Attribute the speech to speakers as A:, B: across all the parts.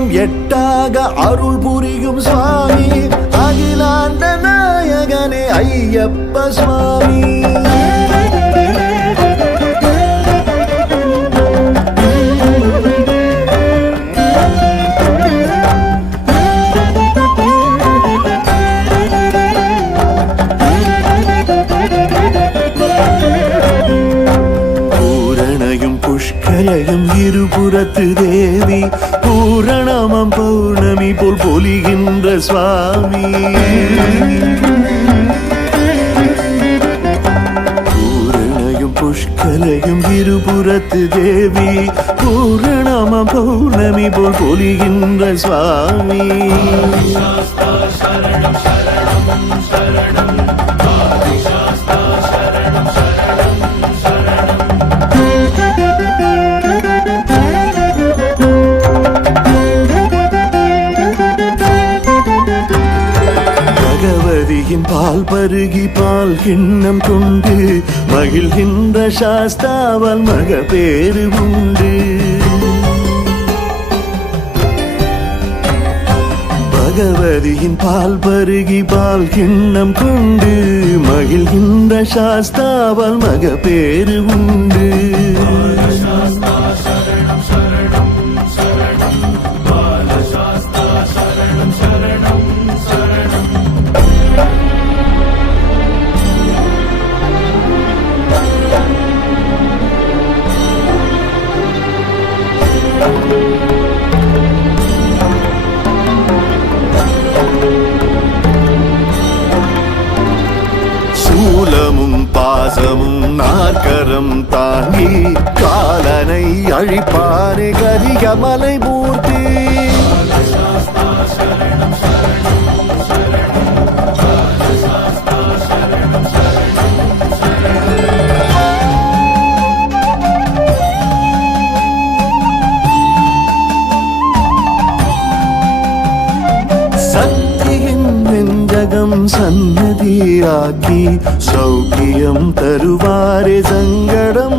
A: ஆயிரம் எட்டாக அருள் புரியும் சுவாமி. அகிலாண்ட நாயகனே ஐயப்ப சுவாமி. பூரணயும் புஷ்கலையும் இருபுறத்து தேவி. பூரணமம் பௌர்ணமி போல் பொலிகின்ற சுவாமி. பூரணையும் புஷ்கலையும் இருபுறத்து தேவி பூரணமம் பௌர்ணமி போல் பொலிகின்ற சுவாமி. தாயின் பால் பருகி பால் கிண்ணம் கொண்டு மகிழ்கின்ற சாஸ்தாவால் மக பேரு உண்டு. பகவதியின் பால் பருகி பால் கிண்ணம் கொண்டு மகிழ்கின்ற சாஸ்தாவால் மக பேரு உண்டு. സന്നദ്ധിയാക്കി സൗഖ്യം തരുവാരെ സങ്കടം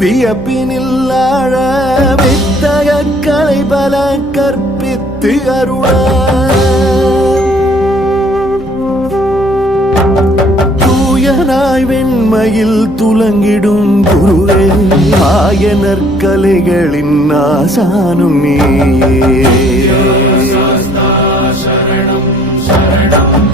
A: வியப்பினில் ஆழ வித்தக கலை பல கற்பித்து அருள தூயனாய் வெண்மையில் துலங்கிடும் குருவே ஆயனர் கலைகளின் ஆசானும் சரணம்
B: சரணம்.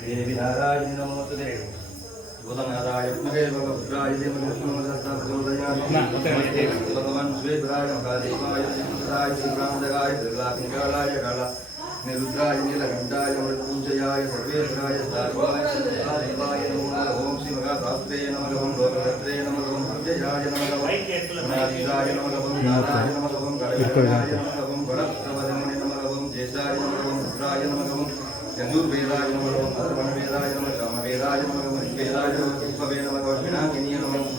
B: देवीनारायण नमोस्तुते भूतनाराय महे भगवद्राय देवदत्तमोदयाय भगवान् श्रीभद्राय महादेवाय श्रीभद्राय श्रीरामजगाय दुर्गापिङ्गालाय कला நமகவும் வரப்ரவதம் நமகவும் ஜேஷாய நமகவும் ருத்ராய நமகவும்
C: யஜுர்வேதாய நமகவும் அதர்வணவேதாய நம சாமவேதாய நமகவும் ரிக்வேதாய விஷ்வவே நமகவும் வினாகினிய நமகவும்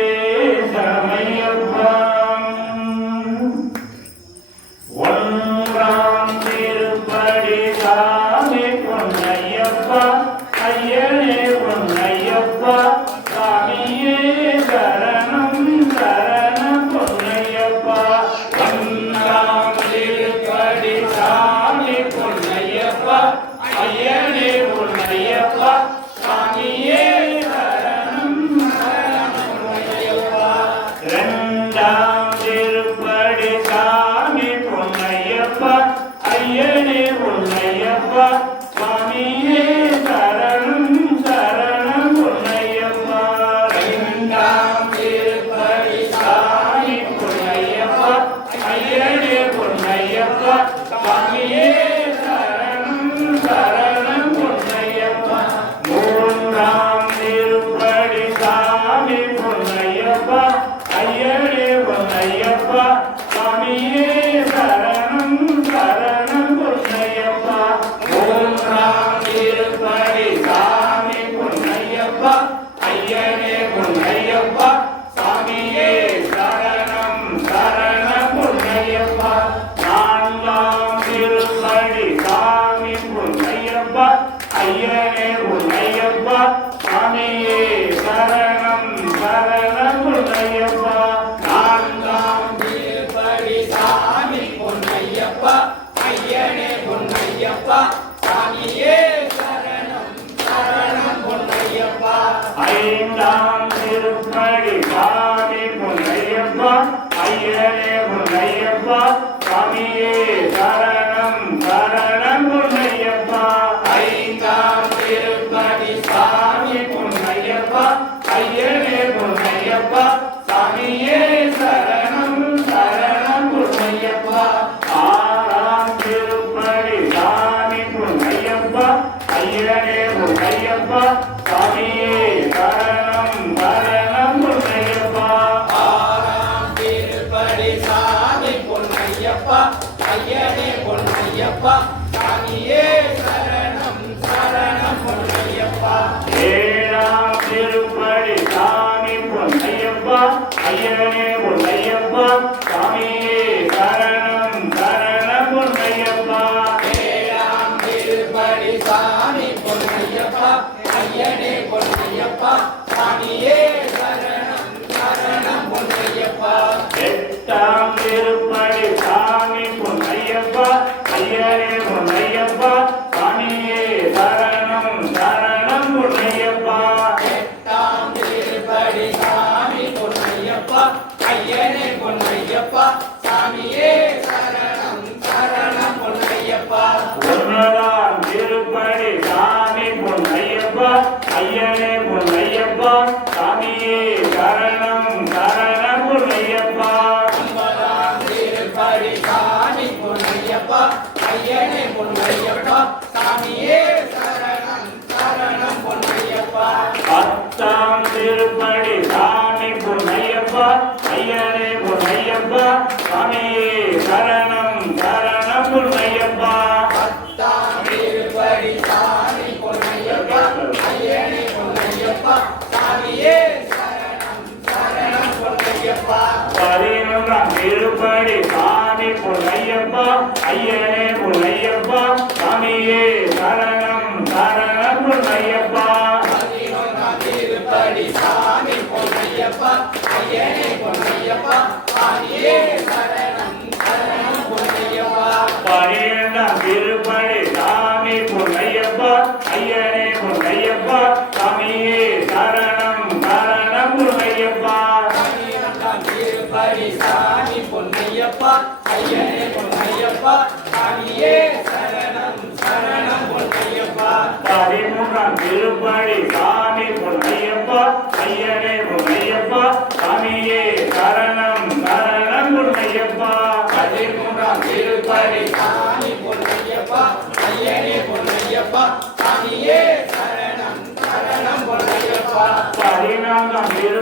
C: You. स्वामी Alexander பொன்னையப்பா சாமியே சரணம் சரணம் பொன்னையப்பா. பரிணாமம் இரு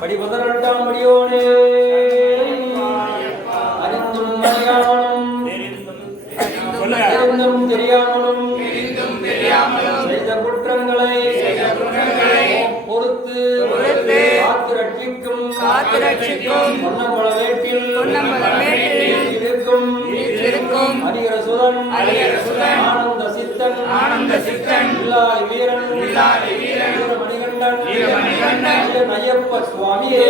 D: படி பதினெட்டாம் படியோனே அறிந்தும் அறியாமலும் தெரிந்தும் குற்றங்களை பொறுத்து பொறுத்து
E: காத்து ரட்சிக்கும்
D: இருக்கும்
E: சோதனும்
D: அரியர ஆனந்த சித்தன்
E: ஆனந்த சித்தன்
D: இல்லாய் சுவாமியே